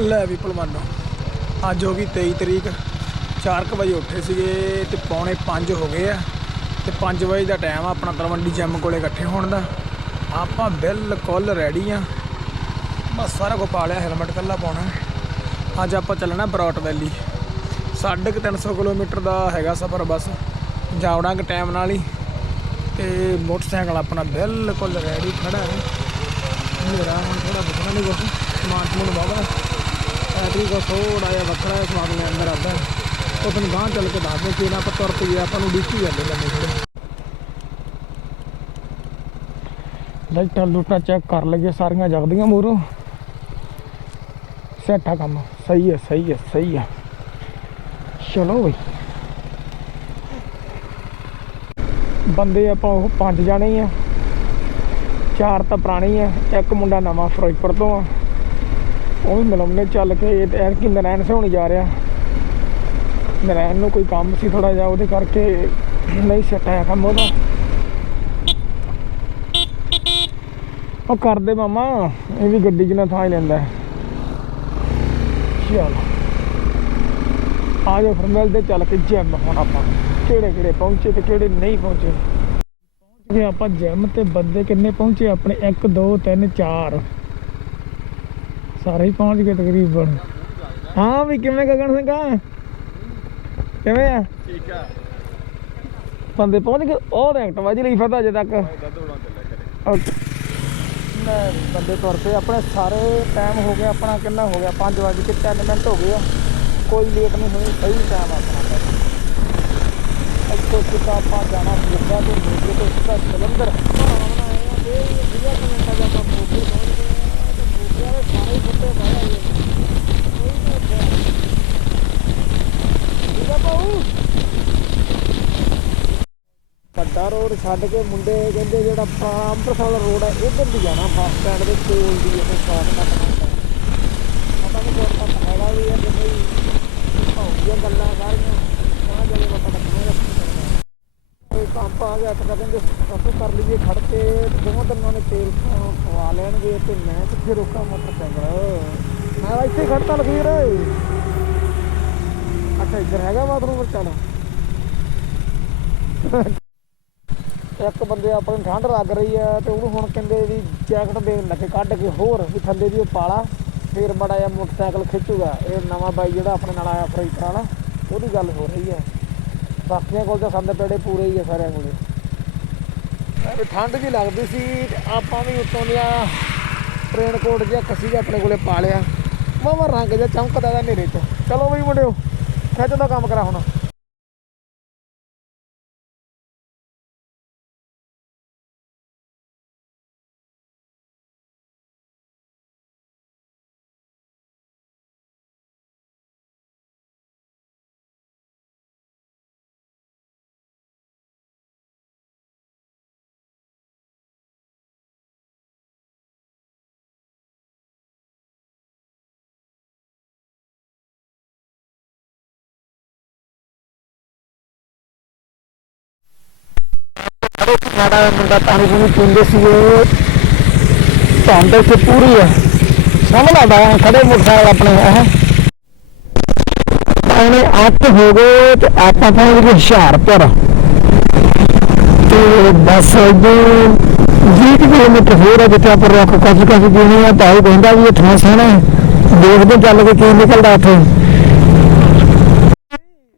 ਲੈ ਵੀ ਭਲਵਾਨੋ ਅੱਜ ਹੋ ਗਈ 23 ਤਰੀਕ 4:00 ਵਜੇ ਉੱਠੇ ਸੀਗੇ ਤੇ ਪੌਣੇ 5 ਹੋ ਗਏ ਆ। ਤੇ 5 ਵਜੇ ਦਾ ਟਾਈਮ ਆ ਆਪਣਾ ਤਲਵੰਡੀ ਜਿਮ ਕੋਲੇ ਇਕੱਠੇ ਹੋਣ ਦਾ। ਆਪਾਂ ਬਿਲਕੁਲ ਰੈਡੀ ਆ। ਬਸ ਸਾਰਾ ਕੁਝ ਪਾ ਲਿਆ ਹੈਲਮਟ ਕੱਲਾ ਪਾਉਣਾ। ਅੱਜ ਆਪਾਂ ਚੱਲਣਾ ਬਰੌਟ ਵੈਲੀ। ਸਾਢੇ ਕੁ ਤਿੰਨ ਸੌ ਕਿਲੋਮੀਟਰ ਦਾ ਹੈਗਾ ਸਫ਼ਰ ਬਸ। ਜਾਵੜਾਂਗੇ ਟਾਈਮ ਨਾਲ ਹੀ। ਤੇ ਮੋਟਰਸਾਈਕਲ ਆਪਣਾ ਬਿਲਕੁਲ ਰੈਡੀ ਖੜਾ ਹੈ। ਮੇਰਾ ਹੁਣ ਥੋੜਾ ਬੁਕਣਾ ਨਹੀਂ ਕੁਛ। ਸਮਾਨ ਸਮੂਨ ਬਾਬਾ ਐਟਰੀ ਕੋ ਥੋੜਾ ਜਿਹਾ ਵੱਖਰਾ ਹੈ ਸਮਾਨ ਦੇ ਅੰਦਰ ਆਦਾ ਉਹ ਤੁਹਾਨੂੰ ਗਾਂਹ ਚੱਲ ਕੇ ਦੱਸ ਕਿ ਨਾ ਆਪਾਂ ਤੁਰ ਪਈਏ ਆਪਾਂ ਨੂੰ ਡਿੱਕੀ ਜਾਂਦੇ ਲੰਮੇ ਥੋੜੇ ਲਾਈਟਾਂ ਲੂਟਾਂ ਚੈੱਕ ਕਰ ਲਈਏ ਸਾਰੀਆਂ ਜਗਦੀਆਂ ਮੂਰੋਂ ਸੈਟਾ ਕੰਮ, ਸਹੀ ਹੈ ਸਹੀ ਹੈ ਸਹੀ ਹੈ ਚਲੋ ਬਈ। ਬੰਦੇ ਆਪਾਂ ਉਹ ਪੰਜ ਜਾਣੇ ਆ। ਚਾਰ ਤਾਂ ਪੁਰਾਣੇ ਆ, ਇੱਕ ਮੁੰਡਾ ਨਵਾਂ ਫਿਰੋਜ਼ਪੁਰ ਤੋਂ ਆ। ਉਹ ਵੀ ਮਿਲਾਉਣੇ ਚੱਲ ਕੇ ਇਹ ਐਰ ਕਿ ਨਰੈਣ ਸੇ ਹੋਣੀ ਜਾ ਰਿਹਾ। ਨਰੈਣ ਨੂੰ ਕੋਈ ਕੰਮ ਸੀ ਥੋੜਾ ਜਿਹਾ, ਉਹਦੇ ਕਰਕੇ ਨਹੀਂ ਸੈੱਟ ਆਇਆ ਕੰਮ ਉਹਦਾ। ਉਹ ਕਰਦੇ ਮਾਮਾ, ਇਹ ਵੀ ਗੱਡੀ 'ਚ ਨਾ ਥਾਂ ਹੀ ਲੈਂਦਾ। ਚਲ। ਆ ਜਾਓ ਫਿਰ, ਮਿਲਦੇ ਚੱਲ ਕੇ ਜਿਮ ਹੁਣ ਆਪਾਂ। ਕਿਹੜੇ ਕਿਹੜੇ ਪਹੁੰਚੇ ਤੇ ਕਿਹੜੇ ਨਹੀਂ ਪਹੁੰਚੇ। ਪਹੁੰਚ ਗਏ ਆਪਾਂ ਜਿਮ ਤੇ, ਬੰਦੇ ਕਿੰਨੇ ਪਹੁੰਚੇ? ਆਪਣੇ 1 2 3 4 ਸਾਰੇ ਹੀ ਪਹੁੰਚ ਗਏ ਤਕਰੀਬਨ। ਹਾਂ ਵੀ ਕਿਵੇਂ ਗਗਨ ਸਿੰਘ? ਕਿਵੇਂ ਆ? ਠੀਕ ਆ। ਬੰਦੇ ਪਹੁੰਚ ਗਏ? ਉਹ ਰੈਕਟ ਵਜ ਲਈ ਫਤਾ ਅਜੇ ਤੱਕ। ਬੰਦੇ ਤੁਰ ਪਏ। ਆਪਣੇ ਸਾਰੇ ਟਾਈਮ ਹੋ ਗਿਆ ਆਪਣਾ ਕਿੰਨਾ ਹੋ ਗਿਆ? 5 ਵਜੇ ਕੇ 3 ਮਿੰਟ ਹੋ ਗਏ ਆ। ਕੋਈ ਲੇਟ ਨਹੀਂ ਹੋਈ ਸਹੀ ਟਾਈਮ ਆਪਣਾ ਇੱਥੋਂ ਸਿੱਧਾ ਆਪਾਂ ਜਾਣਾ ਮੋਗਾ ਤੇ ਮੋਗੇ ਤੋਂ ਸਿੱਧਾ ਜਲੰਧਰ। ਬਣਾਉਣਾ ਆ ਦੇ 20 ਮਿੰਟਾਂ ਦਾ ਆਪਾਂ ਮੋਗੇ ਪਹੁੰਚ ਗਏ ਆ ਤੇ ਮੋਗੇ ਵਾਲੇ ਸਾਰੇ ਹੀ ਫੁੱਟੇ ਪਏ ਆ ਜੀ ਕੋਈ ਨਹੀਂ ਉੱਠਿਆ ਠੀਕ ਆ ਭਾਊ ਵੱਡਾ ਰੋਡ ਛੱਡ ਕੇ ਮੁੰਡੇ ਕਹਿੰਦੇ ਜਿਹੜਾ ਆਪਣਾ ਅੰਮ੍ਰਿਤਸਰ ਵਾਲਾ ਰੋਡ ਹੈ ਇੱਧਰ ਦੀ ਜਾਣਾ, ਬੱਸ ਸਟੈਂਡ ਦੇ ਕੋਲ ਦੀ ਇਹ ਸਾਫ਼ ਨਾ ਪਤਾ ਨਹੀਂ ਕੋਈ ਪਤਾ ਹੈਗਾ ਵੀ ਹੈ ਕਿ ਨਹੀਂ ਹੋਊਗੀਆਂ ਗੱਲਾਂ ਸਾਰੀਆਂ ਕਹਾਂ ਜਾਵੇ ਪਤਾ ਲੱਗਣਾ ਰੱਖੀ ਕੋਈ ਪੰਪ ਆ ਗਿਆ ਤਾਂ ਕਹਿੰਦੇ, ਅਸੀਂ ਕਰ ਲਈਏ ਖੜ ਕੇ, ਦੋਵਾਂ ਦਿਨਾਂ ਨੇ ਤੇਲ ਖਵਾ ਲੈਣਗੇ ਤੇ ਮੈਂ ਕਿੱਥੇ ਰੋਕਾਂ ਮੋਟਰਸਾਈਕਲ? ਮੈਂ ਇੱਥੇ ਖੜਤਾ ਲਖੀਰ ਅੱਛਾ, ਇੱਧਰ ਹੈਗਾ ਬਾਥਰੂਮ, ਚੱਲ। ਇੱਕ ਬੰਦੇ ਆਪਾਂ ਨੂੰ ਠੰਡ ਲੱਗ ਰਹੀ ਹੈ ਤੇ ਉਹਨੂੰ ਹੁਣ ਕਹਿੰਦੇ ਵੀ ਜੈਕਟ ਦੇਣ ਲੱਗੇ ਕੱਢ ਕੇ ਹੋਰ ਵੀ ਥੱਲੇ ਦੀ ਉਹ ਪਾਲਾ, ਫੇਰ ਮੜਾ ਜਿਹਾ ਮੋਟਰਸਾਈਕਲ ਖਿੱਚੂਗਾ। ਇਹ ਨਵਾਂ ਬਾਈ ਜਿਹੜਾ ਆਪਣੇ ਨਾਲ ਆਇਆ ਫਰੀਦ ਵਾਲਾ ਉਹਦੀ ਗੱਲ ਹੋ ਰਹੀ ਹੈ। ਬਾਕੀਆਂ ਕੋਲ ਤਾਂ ਸੰਦ ਪੇੜੇ ਪੂਰੇ ਹੀ ਆ ਸਾਰਿਆਂ ਕੋਲੇ। ਠੰਡ ਜੀ ਲੱਗਦੀ ਸੀ ਆਪਾਂ ਵੀ ਉੱਤੋਂ ਦੀਆਂ ਟ੍ਰੇਨ ਕੋਟ ਜਿਹਾ ਕੱਸੀ ਜਿਹਾ ਆਪਣੇ ਕੋਲੇ ਪਾ ਲਿਆ। ਵਾਵਾ ਰੰਗ ਜਿਹਾ ਚਮਕਦਾ ਦਾ ਨੇਰੇ ਚ। ਚਲੋ ਬਈ ਮੁੰਡਿਓ ਖਿੱਚ ਦਾ ਕੰਮ ਕਰਾ ਹੁਣ। ਸਾਡਾ ਮੁੰਡਾ ਪਾਣੀ ਪੂਣੀ ਪੀਂਦੇ ਸੀਗੇ ਧੰਦ ਤੇ ਪੂਰੀ ਹੈ ਸਮਝ ਆਦਾ ਖੜੇ ਮੋਟਰਸਾਈਕਲ ਆਪਣੇ ਹੈ ਪੌਣੇ 8 ਹੋ ਗਏ ਤੇ ਆਪਾਂ ਪਹੁੰਚ ਗਏ ਹੁਸ਼ਿਆਰਪੁਰ ਤੇ ਬਸ ਇਦੋਂ 20 ਕਿਲੋਮੀਟਰ ਹੋਰ ਹੈ ਜਿੱਥੇ ਆਪਾਂ ਰੁਕ ਕਾਫੀ ਕਾਫੀ ਪੀਣੀ ਆ ਭਾਈ ਕਹਿੰਦਾ ਵੀ ਇੱਥੋਂ ਸੋਹਣਾ ਦੇਖਦੇ ਚੱਲ ਕੇ ਕੀ ਨਿਕਲਦਾ ਉੱਥੇ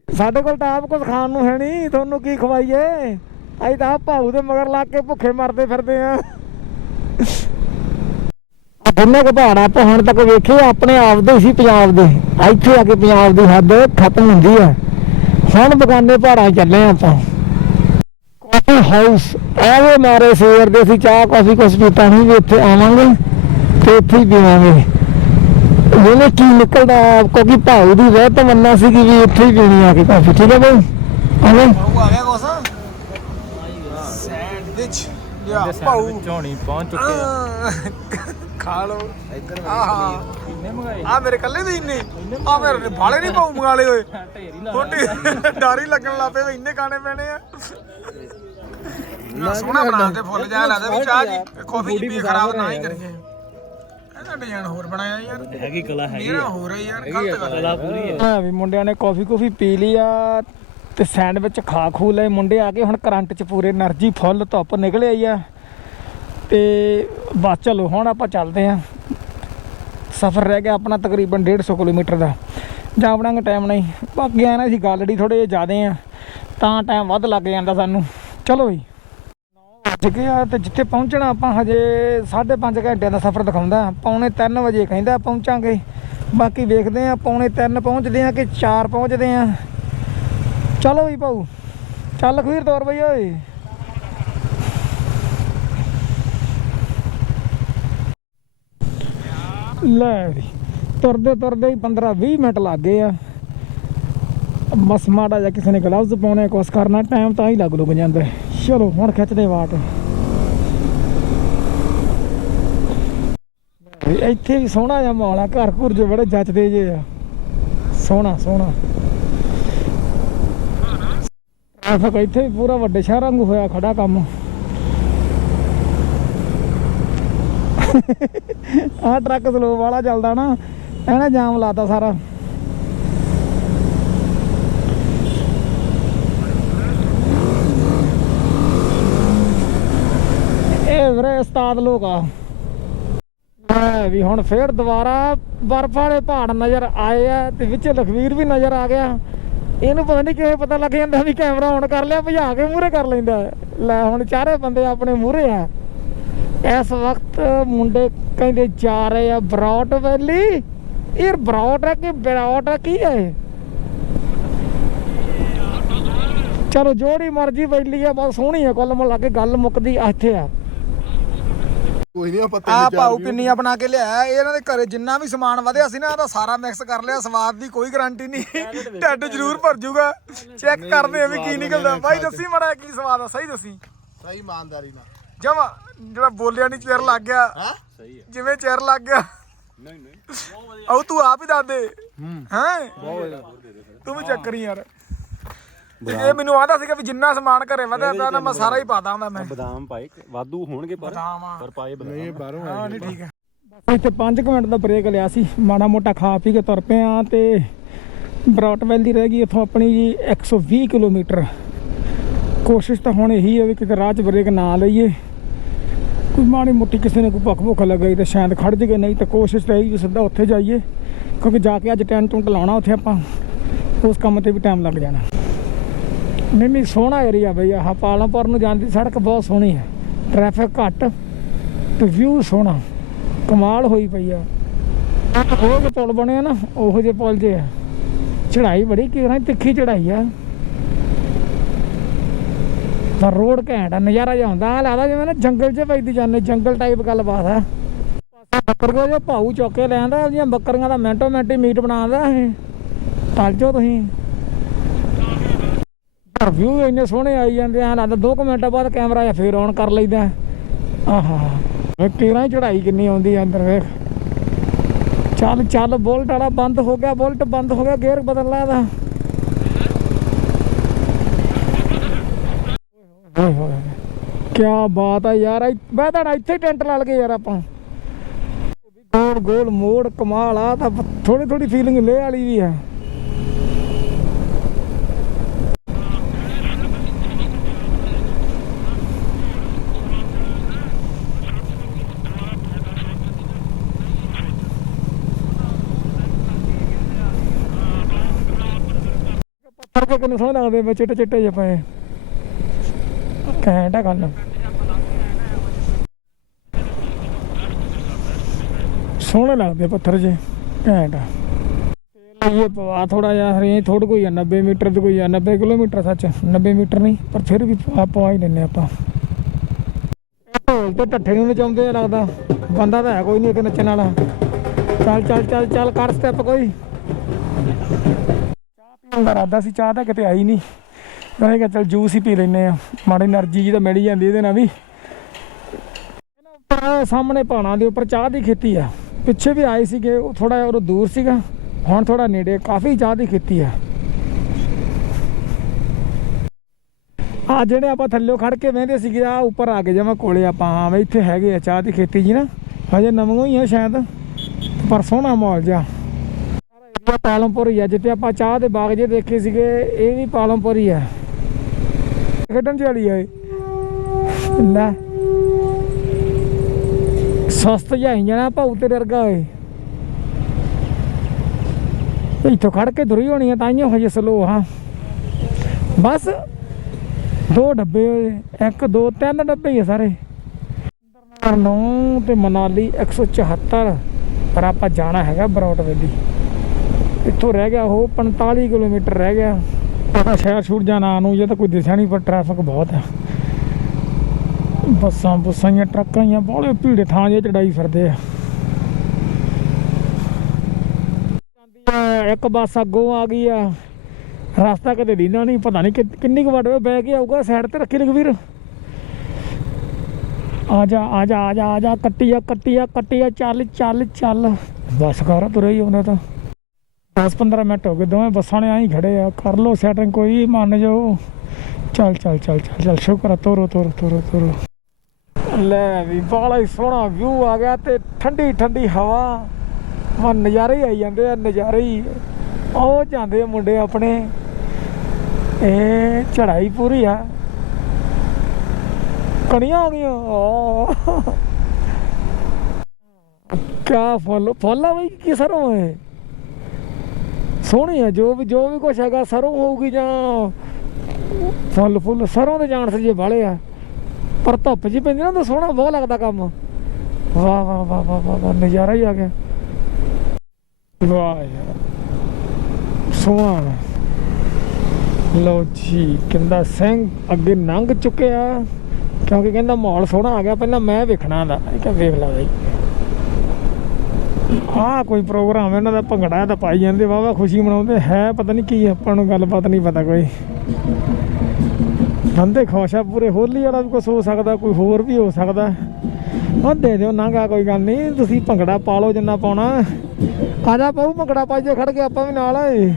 ਸਾਡੇ ਕੋਲ ਤਾਂ ਆਪ ਕੁਝ ਖਾਣ ਨੂੰ ਹੈ ਨਹੀਂ, ਤੁਹਾਨੂੰ ਕੀ ਖਵਾਈਏ? ਅਸੀਂ ਤਾਂ ਆਪ ਦੇ ਮਗਰ ਲੱਗ ਕੇ ਭੁੱਖੇ ਮਰਦੇ ਫਿਰਦੇ ਆ। ਆ ਦੋਨੇ ਆਪਾਂ ਹੁਣ ਤੱਕ ਵੇਖੇ, ਆਪਣੇ ਆਪ ਦੇ ਸੀ, ਪੰਜਾਬ ਦੇ। ਇੱਥੇ ਆ ਕੇ ਪੰਜਾਬ ਦੀ ਹੱਦ ਖਤਮ ਹੁੰਦੀ ਆ। ਹੁਣ ਬਗਾਨੇ ਪਹਾੜਾਂ ਚੱਲੇ ਆਪਾਂ। ਕਾਫੀ ਹਾਊਸ ਐਵੇਂ ਮਾਰੇ ਸਵੇਰ ਦੇ ਅਸੀਂ ਚਾਹ ਕਾਫੀ ਕੁਛ ਪੀਤਾ ਨਹੀਂ ਵੀ ਇੱਥੇ ਆਵਾਂਗੇ ਤੇ ਇੱਥੇ ਹੀ ਪੀਵਾਂਗੇ। ਇਹਨੇ ਕੀ ਨਿਕਲਦਾ ਕਿਉਂਕਿ ਭਾਊ ਦੀ ਬਹੁਤ ਤਮੰਨਾ ਸੀ ਕਿ ਵੀ ਇੱਥੇ ਹੀ ਪੀਣੀ ਆ ਕੇ ਕਾਫੀ ਠੀਕ ਹੈ ਬਈ ਆਵੇਂ ਆ ਗਿਆ ਕੋਸਾ ਸੈਂਡਵਿਚ ਯਾ ਪਾਉ ਝੋਣੀ ਪਹੁੰਚ ਚੁੱਕੇ ਆ। ਖਾ ਲਓ। ਇੱਧਰ ਆਹਾ। ਕਿੰਨੇ ਮੰਗਾਏ? ਆ ਮੇਰੇ ਕੱਲੇ ਦੇ ਇੰਨੇ? ਆ ਮੇਰੇ ਬਾਲੇ ਨਹੀਂ ਪਾਉ ਮੰਗਾ ਲਏ ਓਏ। ਢੇਰੀ ਲਾ ਡਰ ਲੱਗਣ ਲੱਗ ਪਏ ਵੀ ਇੰਨੇ ਖਾਣੇ ਪੈਣੇ ਆ। ਨਾ ਸੋਹਣਾ ਬਣਾ ਕੇ ਫੁੱਲ ਜਾ ਲੱਗਦਾ ਵੀ ਚਾਹ ਜੀ ਕਾਫੀ ਜੀ ਪੀ ਖਰਾਬ ਨਾ ਹੀ ਕਰੀਏ। ਡਿਜ਼ਾਈਨ ਹੋਰ ਬਣਾਇਆ ਯਾਰ। ਹੈਗੀ ਕਲਾ ਹੈਗੀ ਮੇਰਾ ਹੋ ਰਿਹਾ ਯਾਰ ਗਲਤ ਗੱਲ ਕਲਾ ਪੂਰੀ ਹੈ ਹਾਂ ਵੀ ਮੁੰਡਿਆਂ ਨੇ ਕਾਫੀ ਕੁਫੀ ਪੀ ਲਈ ਆ ਤੇ ਸੈਂਡਵਿਚ ਖਾ ਖੂ ਲਏ ਮੁੰਡੇ ਆ ਕੇ ਹੁਣ ਕਰੰਟ 'ਚ ਪੂਰੇ એનર્ਜੀ ਫੁੱਲ ਧੁੱਪ ਨਿਕਲ ਆਈ ਆ। ਤੇ ਬਸ ਚਲੋ, ਹੁਣ ਆਪਾਂ ਚੱਲਦੇ ਆ। ਸਫ਼ਰ ਰਹਿ ਗਿਆ ਆਪਣਾ ਤਕਰੀਬਨ 150 ਕਿਲੋਮੀਟਰ ਦਾ। ਜਾ ਬਣਾਂਗੇ ਟਾਈਮ ਨਹੀਂ। ਬਾਕੀ ਆ ਨਾ ਅਸੀਂ ਗੱਲੜੀ ਥੋੜੇ ਜਿਹਾ ਜ਼ਿਆਦੇ ਆ, ਤਾਂ ਟਾਈਮ ਵੱਧ ਲੱਗ ਜਾਂਦਾ ਸਾਨੂੰ। ਚਲੋ ਜੀ 9 ਆ ਤੇ ਜਿੱਥੇ ਪਹੁੰਚਣਾ ਆਪਾਂ ਹਜੇ 5.5 ਘੰਟਿਆਂ ਦਾ ਸਫ਼ਰ ਦਿਖਾਉਂਦਾ। ਪੌਣੇ 3 ਵਜੇ ਕਹਿੰਦਾ ਪਹੁੰਚਾਂਗੇ। ਬਾਕੀ ਵੇਖਦੇ ਆ, ਪੌਣੇ 3 ਪਹੁੰਚਦੇ ਆ ਕਿ 4 ਪਹੁੰਚਦੇ ਆ। ਚਲੋ ਵੀ ਭਾਊ। ਚੱਲ ਖੀਰ ਤੋਰ ਬਈ ਓਏ। ਲੈ ਵੀ, ਤੁਰਦੇ ਤੁਰਦੇ ਹੀ 15 20 ਮਿੰਟ ਲੱਗ ਗਏ ਆ। ਬਸ ਮਾੜਾ ਜਿਹਾ ਕਿਸੇ ਨੇ ਗਲਵਜ਼ ਪਾਉਣੇ, ਕੁਛ ਕਰਨਾ ਟਾਈਮ ਤਾਂ ਹੀ ਲੱਗ ਲੁਗ ਜਾਂਦਾ ਚਲੋ, ਹੁਣ ਖਿੱਚਦੇ ਵਾਟ। ਵੀ ਇੱਥੇ ਵੀ ਸੋਹਣਾ ਜਿਹਾ ਮਾਹੌਲ ਆ ਘਰ ਘੁਰ ਜੋ ਬੜੇ ਜੱਚਦੇ ਜੇ ਆ। ਸੋਹਣਾ ਸੋਹਣਾ। ਟ੍ਰੈਫਿਕ ਇੱਥੇ ਵੀ ਪੂਰਾ ਵੱਡੇ ਸ਼ਹਿਰਾਂ ਵਾਂਗੂ ਹੋਇਆ ਖੜਾ ਕੰਮ। ਆਹ ਟਰੱਕ ਸਲੋ ਵਾਲਾ ਚੱਲਦਾ ਨਾ ਇਹਨੇ ਜਾਮ ਲਾਤਾ ਸਾਰਾ। ਇਹ ਵੀਰੇ ਉਸਤਾਦ ਲੋਕ ਆ। ਵੀ ਹੁਣ ਫੇਰ ਦੁਬਾਰਾ ਬਰਫ ਵਾਲੇ ਪਹਾੜ ਨਜ਼ਰ ਆਏ ਆ ਤੇ ਵਿੱਚ ਲਖਵੀਰ ਵੀ ਨਜ਼ਰ ਆ ਗਿਆ। ਇਹਨੂੰ ਪਤਾ ਨਹੀਂ ਕਿਵੇਂ ਪਤਾ ਲੱਗ ਜਾਂਦਾ ਵੀ ਕੈਮਰਾ ਔਨ ਕਰ ਲਿਆ, ਭਜਾ ਕੇ ਮੂਹਰੇ ਕਰ ਲੈਂਦਾ ਲੈ ਹੁਣ ਚਾਰੇ ਬੰਦੇ ਆਪਣੇ ਮੂਹਰੇ ਆ। ਇਸ ਵਕਤ ਮੁੰਡੇ ਕਹਿੰਦੇ ਜਾ ਰਹੇ ਆ ਬਰੌਟ ਵੈਲੀ ਇਹ ਬਰੌਟ ਹੈ ਕਿ ਬਰੌਟ ਹੈ, ਕੀ ਹੈ ਇਹ? ਚਲੋ ਜੋੜੀ ਮਰਜ਼ੀ ਵੈਲੀ ਆ ਬਹੁਤ ਸੋਹਣੀ ਆ, ਕੁੱਲ ਮਿਲਾ ਕੇ ਗੱਲ ਮੁੱਕਦੀ ਇੱਥੇ ਆ। ਕੋਈ ਨਹੀਂ ਆਪਾਂ ਆ ਪਾਉ ਪਿੰਨੀਆਂ ਬਣਾ ਕੇ ਲਿਆਇਆ ਇਹ ਇਹਨਾਂ ਦੇ ਘਰੇ ਜਿੰਨਾ ਵੀ ਸਮਾਨ ਵਧਿਆ ਸੀ ਨਾ ਇਹਦਾ ਸਾਰਾ ਮਿਕਸ ਕਰ ਲਿਆ ਸਵਾਦ ਦੀ ਕੋਈ ਗਾਰੰਟੀ ਨਹੀਂ। ਢੱਡ ਜ਼ਰੂਰ ਭਰ ਜਾਊਗਾ। ਚੈੱਕ ਕਰਦੇ ਆ ਵੀ ਕੀ ਨਿਕਲਦਾ। ਬਾਈ ਦੱਸੀ ਮੜਾ ਕੀ ਸਵਾਦ ਆ ਸਹੀ ਦੱਸੀ। ਸਹੀ ਇਮਾਨਦਾਰੀ ਨਾਲ। ਜਮਾ ਜਿਹੜਾ ਬੋਲਿਆ ਨਹੀਂ ਚਿਰ ਲੱਗ ਗਿਆ। ਹਾਂ? ਸਹੀ ਹੈ ਜਿਵੇਂ ਚਿਰ ਲੱਗ ਗਿਆ। ਨਹੀਂ ਨਹੀਂ। ਆਉ ਤੂੰ ਆਪ ਹੀ ਦੱਸ ਦੇ। ਹੈ। ਤੂੰ ਵੀ ਚੱਕਰੀ ਯਾਰ। ਤੇ ਇਹ ਮੈਨੂੰ ਆਦਾ ਸੀਗਾ ਵੀ ਜਿੰਨਾ ਸਮਾਨ ਘਰੇ ਵਧਿਆ ਪਿਆ ਨਾ ਮੈਂ ਸਾਰਾ ਹੀ ਪਾਦਾ ਹੁੰਦਾ ਮੈਂ ਬਦਾਮ ਪਾਏ ਵਾਧੂ ਹੋਣਗੇ ਪਰ ਪਰ ਪਾਏ ਬਦਾਮ। ਇਹ ਬਾਹਰੋਂ ਹਾਂ ਨਹੀਂ ਠੀਕ ਹੈ ਇੱਥੇ 5 ਮਿੰਟ ਦਾ ਬ੍ਰੇਕ ਲਿਆ ਸੀ ਮਾੜਾ ਮੋਟਾ ਖਾ ਪੀ ਕੇ ਤੁਰ ਪਏ ਆ ਤੇ ਬਰੌਟਵੈਲ ਦੀ ਰਹਿ ਗਈ ਇੱਥੋਂ ਆਪਣੀ ਜੀ 120 ਕਿਲੋਮੀਟਰ। ਕੋਸ਼ਿਸ਼ ਤਾਂ ਹੁਣ ਇਹੀ ਹੈ ਵੀ ਕਿਤੇ ਰਾਹ 'ਚ ਬ੍ਰੇਕ ਨਾ ਲਈਏ। ਕੋਈ ਮਾੜੀ ਮੋਟੀ ਕਿਸੇ ਨੇ ਕੋਈ ਭੁੱਖ ਭੁੱਖ ਲੱਗੀ ਤਾਂ ਸ਼ਾਇਦ ਖੜ ਜਗੇ ਨਹੀਂ ਤਾਂ ਕੋਸ਼ਿਸ਼ ਇਹੀ ਵੀ ਸਿੱਧਾ ਉੱਥੇ ਜਾਈਏ। ਕਿਉਂਕਿ ਜਾ ਕੇ ਅੱਜ ਟੈਂਟ ਟੁੰਟ ਲਾਉਣਾ ਉੱਥੇ ਆਪਾਂ ਉਸ ਕੰਮ ਤੇ ਵੀ ਟਾਈਮ ਲੱਗ ਜਾਣਾ। ਨਹੀਂ ਨਹੀਂ, ਸੋਹਣਾ ਏਰੀਆ ਬਈ ਆਹ ਪਾਲਮਪੁਰ ਨੂੰ ਜਾਂਦੀ ਸੜਕ ਬਹੁਤ ਸੋਹਣੀ ਹੈ। ਟ੍ਰੈਫਿਕ ਘੱਟ ਤੇ ਵਿਊ ਸੋਹਣਾ। ਕਮਾਲ ਹੋਈ ਪਈ ਆ। ਉਹ ਜਿਹੇ ਪੁਲ ਬਣੇ ਆ ਨਾ, ਉਹੋ ਜਿਹੇ ਪੁਲ ਜੇ ਆ। ਚੜਾਈ ਬੜੀ ਕਿਹੜਾ ਤਿੱਖੀ ਚੜਾਈ ਆ। ਪਰ ਰੋਡ ਘੈਂਟ ਆ, ਨਜ਼ਾਰਾ ਜਿਹਾ ਹੁੰਦਾ। ਐਂ ਲੱਗਦਾ ਜਿਵੇਂ ਨਾ ਜੰਗਲ 'ਚ ਪੈਦੀ ਜਾਂਦੇ, ਜੰਗਲ ਟਾਈਪ ਗੱਲਬਾਤ ਆ। ਬੱਕਰ ਕੋ ਜੋ ਭਾਊ ਚੌਕੇ ਕੇ ਲੈਂਦਾ, ਉਹਦੀਆਂ ਬੱਕਰੀਆਂ ਦਾ ਮਿੰਟੋ ਮਿੰਟ ਹੀ ਮੀਟ ਬਣਾਉਂਦਾ ਇਹ। ਤਲ ਜੋ ਤੁਸੀਂ। ਵਿਊ ਇੰਨੇ ਸੋਹਣੇ ਆਈ ਜਾਂਦੇ ਆ ਲੱਗਦਾ 2 ਮਿੰਟਾਂ ਬਾਅਦ ਕੈਮਰਾ ਜਾਂ ਫੇਰ ਔਨ ਕਰ ਲਈਦਾ। ਆਹਾ, ਵੇ ਚੜਾਈ ਕਿੰਨੀ ਆਉਂਦੀ ਆ ਅੰਦਰ, ਵੇਖ। ਚੱਲ ਚੱਲ, ਬੁਲਟ ਵਾਲਾ ਬੰਦ ਹੋ ਗਿਆ, ਬੁਲਟ ਬੰਦ ਹੋ ਗਿਆ, ਗੇਅਰ ਬਦਲ ਲਾ ਇਹਦਾ। ਹੋਏ ਹੋਏ ਕੀ ਬਾਤ ਆ ਯਾਰ ਮੈਂ ਤਾਂ ਇੱਥੇ ਟੈਂਟ ਲਾ ਲਗੇ ਯਾਰ ਆਪਾਂ। ਗੋਲ ਗੋਲ ਮੋੜ, ਕਮਾਲ ਆ, ਤਾਂ ਥੋੜੀ ਥੋੜੀ ਫੀਲਿੰਗ ਲੈ ਵਾਲੀ ਵੀ ਆ। ਪੱਥਰ ਕਿੰਨੇ ਸੋਹਣੇ ਲੱਗਦੇ ਵੇ ਚਿੱਟੇ ਚਿੱਟੇ ਜਿਹੇ ਪਏ। ਘੈਂਟ ਆ ਗੱਲ। ਸੋਹਣੇ ਲੱਗਦੇ ਪੱਥਰ ਜੇ, ਘੈਂਟ ਆ। ਇਹ ਪਵਾ ਥੋੜਾ ਜਿਹਾ ਰੇਂਜ ਥੋੜਾ ਕੋਈ ਆ 90 ਮੀਟਰ ਤੇ ਕੋਈ ਆ 90 ਕਿਲੋਮੀਟਰ ਸੱਚ 90 ਮੀਟਰ ਨਹੀਂ, ਪਰ ਫਿਰ ਵੀ ਪਵਾ ਹੀ ਲੈਨੇ ਆਪਾਂ। ਢੋਲ ਤੇ ਟੱਠੇ ਨੂੰ ਨਚਾਉਂਦੇ ਆ ਲੱਗਦਾ, ਬੰਦਾ ਤਾਂ ਹੈ ਕੋਈ ਨਹੀਂ ਇੱਕ ਨੱਚਣ ਵਾਲਾ। ਚੱਲ ਚੱਲ ਚੱਲ ਚੱਲ, ਕਰ ਸਟੈਪ ਕੋਈ। ਦਾ ਰਾਦਾ ਸੀ, ਚਾਹ ਤਾਂ ਕਿਤੇ ਆਈ ਨਹੀਂ। ਮੈਂ ਕਿਹਾ ਚਲ ਜੂਸ ਹੀ ਪੀ ਲੈਨੇ ਆ ਮਾੜੀ એનર્ਜੀ ਜੀ ਤਾਂ ਮਿਲ ਜਾਂਦੀ ਇਹਦੇ ਨਾਲ ਵੀ। ਸਾਹਮਣੇ ਪਾਣਾ ਦੇ ਉੱਪਰ ਚਾਹ ਦੀ ਖੇਤੀ ਆ। ਪਿੱਛੇ ਵੀ ਆਏ ਸੀਗੇ, ਉਹ ਥੋੜਾ ਜਿਹਾ ਉਹ ਦੂਰ ਸੀਗਾ। ਹੁਣ ਥੋੜਾ ਨੇੜੇ, ਕਾਫੀ ਚਾਹ ਦੀ ਖੇਤੀ ਆ। ਆ ਜਿਹੜੇ ਆਪਾਂ ਥੱਲੇ ਖੜ ਕੇ ਵੇਂਦੇ ਸੀਗੇ, ਆ ਉੱਪਰ ਆ ਕੇ ਜਾਵਾਂ ਕੋਲੇ ਆਪਾਂ। ਹਾਂ ਬਈ ਇੱਥੇ ਹੈਗੇ ਆ ਚਾਹ ਦੀ ਖੇਤੀ ਜੀ ਨਾ। ਹਜੇ ਨਵੀਂ ਹੀ ਆ ਸ਼ਾਇਦ। ਪਰ ਸੋਹਣਾ ਮਾਹੌਲ ਜਾ ਇਹ ਪਾਲਮਪੁਰ ਹੀ ਆ, ਜਿੱਥੇ ਆਪਾਂ ਚਾਹ ਦੇ ਬਾਗ ਜੇ ਦੇਖੇ ਸੀਗੇ, ਇਹ ਵੀ ਪਾਲਮਪੁਰ ਹੀ ਆ। ਖੇਡਣ ਚ ਵਾਲੀ ਆ ਇਹ। ਲੈ। ਸਸਤ ਜਿਹਾ ਜਾਣਾ ਭਾਊ ਤੇਰੇ ਵਰਗਾ ਓਏ। ਇੱਥੋਂ ਖੜ ਕੇ ਦੁਰੀ ਹੋਣੀ ਆ ਤਾਈਓ ਹਜੇ ਸਲੋ ਹਾਂ ਬਸ ਦੋ ਡੱਬੇ ਹੋਏ ਇੱਕ, ਦੋ, ਤਿੰਨ ਡੱਬੇ ਹੀ ਆ ਸਾਰੇ। ਨੂੰ ਤੇ ਮਨਾਲੀ 174 ਪਰ ਆਪਾਂ ਜਾਣਾ ਹੈਗਾ ਬਰੌਟ ਵੈਲੀ। ਇੱਥੋਂ ਰਹਿ ਗਿਆ ਉਹ 45 ਕਿਲੋਮੀਟਰ ਰਹਿ ਗਿਆ। ਪਤਾ ਸ਼ਹਿਰ ਛੂਟ ਜਾਣਾ ਨੂੰ ਜੇ ਤਾਂ ਕੋਈ ਦਿਸਿਆ ਨਹੀਂ, ਪਰ ਟ੍ਰੈਫਿਕ ਬਹੁਤ ਹੈ ਬੱਸਾਂ ਬੁੱਸਾਂ ਜਾਂ ਟਰੱਕਾਂ ਜਾਂ ਬਾਹਲੇ ਭੀੜੇ ਥਾਂ ਜੇ ਚੜਾਈ ਫਿਰਦੇ ਆ। ਜਾਂਦੀ ਇੱਕ ਬੱਸ ਅੱਗੋਂ ਆ ਗਈ ਆ। ਰਸਤਾ ਕਦੇ ਦੀਨਾ ਨਹੀਂ, ਪਤਾ ਨਹੀਂ ਕਿੰਨੀ ਕੁ ਵਾਟ ਬਹਿ ਕੇ ਆਊਗਾ ਸਾਈਡ ਤੇ ਰੱਖੀ ਲਖਵੀਰ ਆ ਜਾ ਆ ਜਾ ਆ ਜਾ ਆ ਜਾ, ਕੱਟੀ ਆ ਕੱਟੀ ਆ ਕੱਟੀ ਆ, ਚੱਲ ਚੱਲ ਚੱਲ। ਬੱਸ ਕਰ ਤੁਰੇ ਹੀ ਆਉਂਦਾ ਤਾਂ। 10 15 ਮਿੰਟ ਹੋ ਗਏ, ਦੋਵੇਂ ਬੱਸਾਂ ਨੇ ਆਈ ਖੜੇ ਆ। ਕਰ ਲੋ ਸੈਟਿੰਗ ਕੋਈ ਮੰਨ ਜਾਓ। ਚੱਲ ਚੱਲ ਚੱਲ ਚੱਲ ਚੱਲ, ਸ਼ੁਕਰ ਆ, ਤੋਰੋ ਤੋਰੋ ਤੋਰੋ ਤੋਰੋ। ਲੈ ਵੀ ਬਾਲਾ ਹੀ ਸੋਹਣਾ ਵਿਊ ਆ ਗਿਆ ਤੇ ਠੰਡੀ ਠੰਡੀ ਹਵਾ। ਮਨ ਨਜ਼ਾਰੇ ਹੀ ਆਈ ਜਾਂਦੇ ਆ, ਨਜ਼ਾਰੇ ਹੀ। ਉਹ ਜਾਂਦੇ ਮੁੰਡੇ ਆਪਣੇ। ਇਹ ਚੜਾਈ ਪੂਰੀ ਆ। ਕਣੀਆਂ ਆ ਗਈਆਂ। ਆਹ। ਕਿਆ ਫੁੱਲ ਫੁੱਲ ਆ ਬਈ, ਕੀ ਸਰੋਂ ਹੈ ਸੋਹਣੀ ਆ, ਜੋ ਵੀ ਜੋ ਵੀ ਕੁਛ ਹੈਗਾ, ਸਰੋਂ ਹੋਊਗੀ ਜਾਂ ਫੁੱਲ ਫੁੱਲ, ਸਰੋਂ ਦੇ ਜਾਣ ਜੇ ਵਾਲੇ ਆ, ਪਰ ਧੁੱਪ ਜੀ ਪੈਂਦੀ ਨਾ ਤਾਂ ਸੋਹਣਾ ਬਹੁਤ ਲੱਗਦਾ ਕੰਮ। ਵਾਹ ਵਾਹ ਵਾਹ ਵਾਹ ਵਾਹ ਵਾਹ, ਨਜ਼ਾਰਾ ਹੀ ਆ ਗਿਆ। ਵਾਹ ਯਾਰ, ਸੋਹਣਾ। ਲੋ ਜੀ, ਕਹਿੰਦਾ ਸਿੰਘ ਅੱਗੇ ਲੰਘ ਚੁੱਕਿਆ, ਕਿਉਂਕਿ ਕਹਿੰਦਾ ਮਾਹੌਲ ਸੋਹਣਾ ਆ ਗਿਆ, ਪਹਿਲਾਂ ਮੈਂ ਵੇਖਣਾ ਦਾ। ਮੈਂ ਕਿਹਾ ਵੇਖ ਲਾ ਬਈ। ਆਹ ਕੋਈ ਪ੍ਰੋਗਰਾਮ ਇਹਨਾਂ ਦਾ ਭੰਗੜਾ ਤਾਂ ਪਾਈ ਜਾਂਦੇ ਵਾਵਾ ਖੁਸ਼ੀ ਮਨਾਉਂਦੇ, ਹੈ ਪਤਾ ਨਹੀਂ ਕੀ ਆਪਾਂ ਨੂੰ ਗੱਲਬਾਤ ਨਹੀਂ ਪਤਾ ਕੋਈ। ਬੰਦੇ ਖੁਸ਼ ਆ, ਪੂਰੇ ਹੋਲੀ ਵਾਲਾ ਵੀ ਕੁਝ ਹੋ ਸਕਦਾ, ਕੋਈ ਹੋਰ ਵੀ ਹੋ ਸਕਦਾ। ਉਹ ਦੇ ਦਿਓ, ਨਾਂਗਾ ਕੋਈ ਗੱਲ ਨਹੀਂ, ਤੁਸੀਂ ਭੰਗੜਾ ਪਾ ਲਓ ਜਿੰਨਾ ਪਾਉਣਾ। ਆ ਜਾ ਪਾਉ ਭੰਗੜਾ ਪਾਈਏ ਖੜ ਕੇ ਆਪਾਂ ਵੀ ਨਾਲ ਆਏ।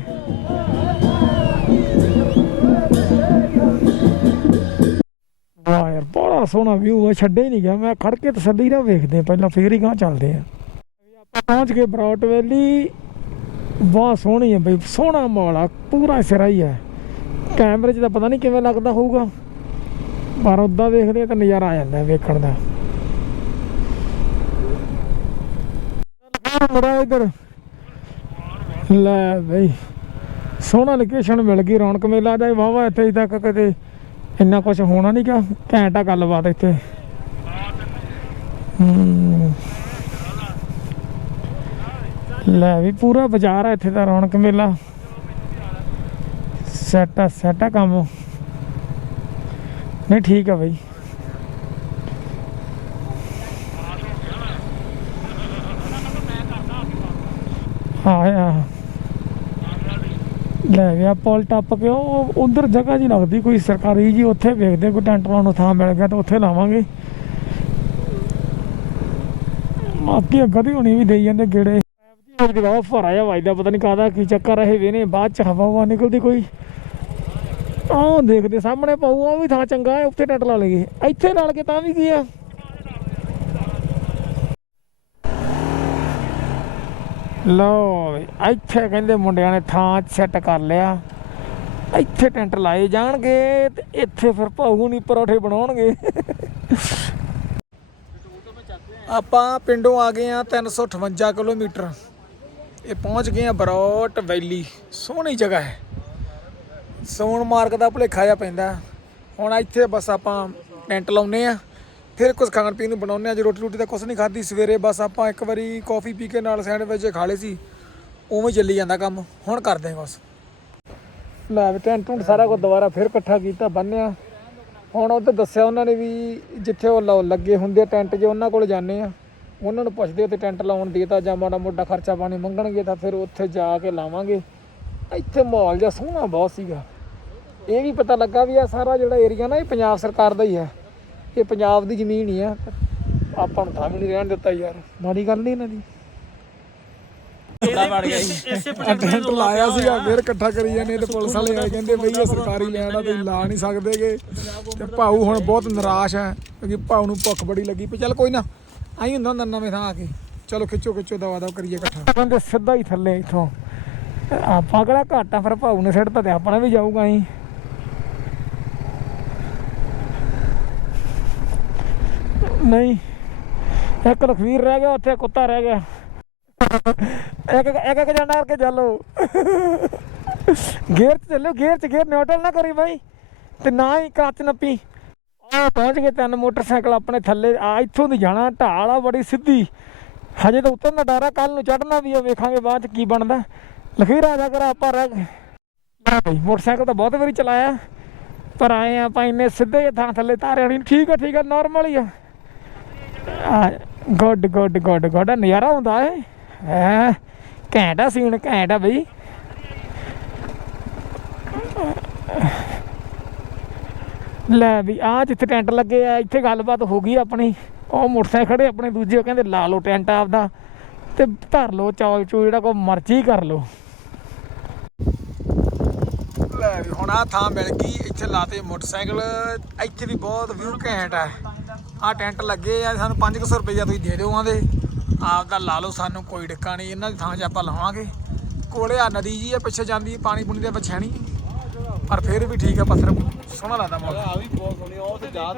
ਵਾਹ ਯਾਰ, ਬੜਾ ਸੋਹਣਾ ਵਿਊ ਆ, ਛੱਡੇ ਹੀ ਨਹੀਂ ਗਿਆ। ਮੈਂ ਖੜ ਕੇ ਤਸੱਲੀ ਨਾਲ ਵੇਖਦੇ ਪਹਿਲਾਂ ਫੇਰ ਹੀ ਗਾਂ ਚੱਲਦੇ ਆ ਪਹੁੰਚ ਗਏ ਬਰੌਟ ਵੈਲੀ। ਬਹੁਤ ਸੋਹਣੀ ਹੈ ਬਈ, ਸੋਹਣਾ ਮਾਹੌਲ ਆ, ਪੂਰਾ ਸਿਰਾ ਹੀ ਹੈ। ਕੈਮਰੇ 'ਚ ਤਾਂ ਪਤਾ ਨਹੀਂ ਕਿਵੇਂ ਲੱਗਦਾ ਹੋਊਗਾ। ਪਰ ਉੱਦਾਂ ਵੇਖਦੇ ਆ ਤਾਂ ਨਜ਼ਾਰਾ ਆ ਜਾਂਦਾ ਵੇਖਣ ਦਾ। ਮੁੜਾ ਇਧਰ। ਲੈ ਬਈ, ਸੋਹਣਾ ਲੋਕੇਸ਼ਨ ਮਿਲ ਗਈ, ਰੌਣਕ ਮੇਲਾ ਦਾ ਵਾਵਾ ਇੱਥੇ ਤੱਕ ਕਦੇ ਇੰਨਾ ਕੁਝ ਹੋਣਾ ਨਹੀਂ ਕਾ ਘੈਂਟਾ ਗੱਲਬਾਤ ਇੱਥੇ। ਹੂੰ। ਲੈ ਵੀ ਪੂਰਾ ਬਾਜ਼ਾਰ ਆ ਇੱਥੇ ਦਾ ਰੌਣਕ ਮੇਲਾ। ਸੈਟ ਆ ਸੈਟ ਆ ਕੰਮ। ਨਹੀਂ, ਠੀਕ ਆ ਬਈ। ਹਾਂ ਆ। ਲੈ ਗਿਆ ਪੁਲ ਟੱਪ ਕੇ, ਉਹ ਉਧਰ ਜਗ੍ਹਾ ਜੀ ਲੱਗਦੀ ਕੋਈ ਸਰਕਾਰੀ ਜੀ ਉੱਥੇ ਵੇਖਦੇ ਕੋਈ ਟੈਂਟ ਲਾਉਣ ਨੂੰ ਥਾਂ ਮਿਲ ਗਿਆ ਤਾਂ ਉੱਥੇ ਲਾਵਾਂਗੇ। ਬਾਕੀ ਅੱਗਾ ਦੀ ਹੋਣੀ ਵੀ ਦੇਈ ਜਾਂਦੇ ਗੇੜੇ। ਜੀ ਬਾਬਾ ਫਰਾ ਜਾ ਪਤਾ ਨਹੀਂ ਕਾਹਦਾ ਕੀ ਚੱਕਰ ਇਹ ਵੇਨੇ ਬਾਅਦ ਚ ਹਵਾ ਹਵਾ ਨਿਕਲਦੀ ਕੋਈ। ਆਹ ਦੇਖਦੇ ਸਾਹਮਣੇ ਪਾਉ ਉਹ ਵੀ ਥਾਂ ਚੰਗਾ ਹੈ, ਉੱਥੇ ਟੈਂਟ ਲਾ ਲਈਏ। ਇੱਥੇ ਨਾਲ ਕੇ ਤਾਂ ਵੀ ਕੀ ਆ? ਲੋ ਇੱਥੇ ਕਹਿੰਦੇ ਮੁੰਡਿਆਂ ਨੇ ਥਾਂ ਸੈੱਟ ਕਰ ਲਿਆ। ਇੱਥੇ ਟੈਂਟ ਲਾਏ ਜਾਣਗੇ ਤੇ ਇੱਥੇ ਫਿਰ ਭਾਊ ਨਹੀਂ ਪਰੌਠੇ ਬਣਾਉਣਗੇ। ਆਪਾਂ ਪਿੰਡੋਂ ਆ ਗਏ ਆ 358 ਕਿਲੋਮੀਟਰ। ਇਹ ਪਹੁੰਚ ਗਏ ਆ ਬਰੋਟ ਵੈਲੀ, ਸੋਹਣੀ ਜਗ੍ਹਾ ਹੈ। ਸੋਨ ਮਾਰਗ ਦਾ ਭੁਲੇਖਾ ਜਿਹਾ ਪੈਂਦਾ। ਹੁਣ ਇੱਥੇ ਬਸ ਆਪਾਂ ਟੈਂਟ ਲਾਉਨੇ ਆ, ਫਿਰ ਕੁਝ ਖਾਣ ਪੀਣ ਨੂੰ ਬਣਾਉਨੇ ਆ। ਜੇ ਰੋਟੀ ਰੋਟੀ ਤਾਂ ਕੁਝ ਨਹੀਂ ਖਾਧੀ, ਸਵੇਰੇ ਬਸ ਆਪਾਂ ਇੱਕ ਵਾਰੀ ਕਾਫੀ ਪੀ ਕੇ ਨਾਲ ਸੈਂਡਵਿਚ ਖਾ ਲਏ ਸੀ, ਉਵੇਂ ਚੱਲੀ ਜਾਂਦਾ ਕੰਮ। ਹੁਣ ਕਰਦੇ ਆ ਬਸ। ਲੈ ਵੀ ਟੈਂਟ ਟੁੰਟ ਸਾਰਾ ਕੁਝ ਦੁਬਾਰਾ ਫਿਰ ਇਕੱਠਾ ਕੀਤਾ ਬੰਨਿਆ ਹੁਣ ਉਹ ਦੱਸਿਆ ਉਹਨਾਂ ਨੇ ਵੀ ਜਿੱਥੇ ਉਹ ਲ- ਲੱਗੇ ਹੁੰਦੇ ਆ ਟੈਂਟ, ਜੇ ਉਹਨਾਂ ਕੋਲ ਜਾਂਦੇ ਆ। ਉਹਨਾਂ ਨੂੰ ਪੁੱਛਦੇ ਉੱਥੇ ਟੈਂਟ ਲਾਉਣ ਦੀ ਤਾਂ ਜਾਂ ਮਾੜਾ ਮੋਟਾ ਖਰਚਾ ਪਾਣੀ ਮੰਗਣਗੇ ਤਾਂ ਫਿਰ ਉੱਥੇ ਜਾ ਕੇ ਲਾਵਾਂਗੇ। ਇੱਥੇ ਮਾਹੌਲ ਜਿਹਾ ਸੋਹਣਾ ਬਹੁਤ ਸੀਗਾ। ਇਹ ਵੀ ਪਤਾ ਲੱਗਾ ਵੀ ਆ ਸਾਰਾ ਜਿਹੜਾ ਏਰੀਆ ਨਾ ਇਹ ਪੰਜਾਬ ਸਰਕਾਰ ਦਾ ਹੀ ਹੈ। ਇਹ ਪੰਜਾਬ ਦੀ ਜ਼ਮੀਨ ਹੀ ਆ। ਆਪਾਂ ਨੂੰ ਥਾਂ ਵੀ ਨਹੀਂ ਰਹਿਣ ਦਿੱਤਾ ਯਾਰ। ਮਾੜੀ ਗੱਲ ਨਹੀਂ ਇਹਨਾਂ ਦੀ। ਟੈਂਟ ਲਾਇਆ ਸੀਗਾ ਫਿਰ ਇਕੱਠਾ ਕਰੀ ਜਾਂਦੇ ਤੇ ਪੁਲਿਸ ਵਾਲੇ ਆਏ ਕਹਿੰਦੇ ਬਈ ਇਹ ਸਰਕਾਰੀ ਲੈਂਡ ਆ ਤੁਸੀਂ ਲਾ ਨਹੀਂ ਸਕਦੇਗੇ। ਤੇ ਭਾਊ ਹੁਣ ਬਹੁਤ ਨਿਰਾਸ਼ ਹੈ ਕਿਉਂਕਿ ਭਾਊ ਨੂੰ ਭੁੱਖ ਬੜੀ ਲੱਗੀ ਚੱਲ ਕੋਈ ਨਾ ਆਈ ਹੁੰਦਾ ਹੁੰਦਾ ਨਵੇਂ ਥਾਂ ਆ ਕੇ। ਚਲੋ ਖਿੱਚੋ ਖਿੱਚੋ, ਦਵਾ ਦਵਾ ਕਰੀਏ ਇਕੱਠਾ। ਬੰਦੇ ਸਿੱਧਾ ਹੀ ਥੱਲੇ ਇਥੋਂ। ਆਪਾਂ ਕਿਹੜਾ ਘਾਟਾ ਫਿਰ ਭਾਊ ਨੇ ਸਿੱਟਤਾ ਤੇ ਆਪਣਾ ਵੀ ਜਾਊਗਾ ਹੀ। ਨਹੀਂ, ਇੱਕ ਲਖਵੀਰ ਰਹਿ ਗਿਆ, ਉੱਥੇ ਕੁੱਤਾ ਰਹਿ ਗਿਆ। ਇੱਕ ਇੱਕ ਇੱਕ ਜਣਾ ਕਰਕੇ ਚੱਲੋ। ਗੇਅਰ 'ਚ ਚੱਲੋ ਗੇਅਰ 'ਚ ਗੇਅਰ ਨਿਊਟਰਲ ਨਾ ਕਰੀ ਬਾਈ। ਤੇ ਨਾ ਹੀ ਕੱਚ ਨੱਪੀ। ਆ ਪਹੁੰਚ ਗਏ ਤਿੰਨ ਮੋਟਰਸਾਈਕਲ ਆਪਣੇ ਥੱਲੇ, ਆ ਇੱਥੋਂ ਦੀ ਜਾਣਾ, ਢਾਲ ਆ ਬੜੀ ਸਿੱਧੀ। ਹਜੇ ਤਾਂ ਉਤਰਨ ਦਾ ਡਰ ਕੱਲ ਨੂੰ ਚੜਨਾ ਵੀ ਆ, ਵੇਖਾਂਗੇ ਬਾਅਦ ਚ ਕੀ ਬਣਦਾ। ਲਖੀਰ ਆ ਕਰ ਆਪਾਂ ਰਹਿ ਬਈ, ਮੋਟਰਸਾਈਕਲ ਤਾਂ ਬਹੁਤ ਵਾਰੀ ਚਲਾਇਆ। ਪਰ ਆਏ ਆਪਾਂ ਇੰਨੇ ਸਿੱਧੇ ਜਿਹੇ ਥਾਂ ਥੱਲੇ ਤਾਰਿਆ ਨਹੀਂ ਠੀਕ ਆ ਠੀਕ ਆ ਨਾਰਮਲ ਹੀ ਆ। ਗੁੱਡ ਗੁੱਡ ਗੁੱਡ ਗੁੱਡ ਨਜ਼ਾਰਾ ਹੁੰਦਾ ਏ। ਹੈ ਘੈਂਟ ਆ ਸੀਨ ਘੈਂਟ ਆ ਬਈ। ਲੈ ਵੀ ਆ ਜਿੱਥੇ ਟੈਂਟ ਲੱਗੇ ਆ, ਇੱਥੇ ਗੱਲਬਾਤ ਹੋ ਗਈ ਆਪਣੀ। ਉਹ ਮੋਟਰਸਾਈਕਲ ਖੜੇ ਆਪਣੇ ਦੂਜੇ, ਉਹ ਕਹਿੰਦੇ ਲਾ ਲਓ ਟੈਂਟ ਆਪਦਾ ਤੇ ਧਰ ਲਓ ਚੌਲ ਚੂ ਜਿਹੜਾ ਕੋ ਮਰਜ਼ੀ ਕਰ ਲਓ। ਲੈ ਵੀ ਹੁਣ ਆ ਥਾਂ ਮਿਲ ਗਈ, ਇੱਥੇ ਲਾਤੇ ਮੋਟਰਸਾਈਕਲ, ਇੱਥੇ ਵੀ ਬਹੁਤ ਵਿਊ ਘੈਂਟ ਆ। ਆ ਟੈਂਟ ਲੱਗੇ ਆ, ਸਾਨੂੰ 500 ਰੁਪਈਆ ਤੁਸੀਂ ਦੇ ਦਿਓ ਆਂਦੇ ਆਪਦਾ ਲਾ ਲਓ, ਸਾਨੂੰ ਕੋਈ ਡਿੱਕਾ ਨਹੀਂ, ਇਹਨਾਂ ਦੀ ਥਾਂ 'ਚ ਆਪਾਂ ਲਾਵਾਂਗੇ। ਕੋਲੇ ਆ ਨਦੀ ਜੀ ਆ, ਪਿੱਛੇ ਜਾਂਦੀ ਪਾਣੀ ਪੂਣੀ ਦੇ ਪਛੈਣੀ ਪਰ ਫਿਰ ਵੀ ਠੀਕ ਆ ਪੱਥਰ। ਸੋਹਣਾ ਲੱਗਦਾ ਮੌਸਮ। ਆ ਵੀ ਬਹੁਤ ਸੋਹਣੀ ਆ, ਉਹ ਤੇ ਯਾਦ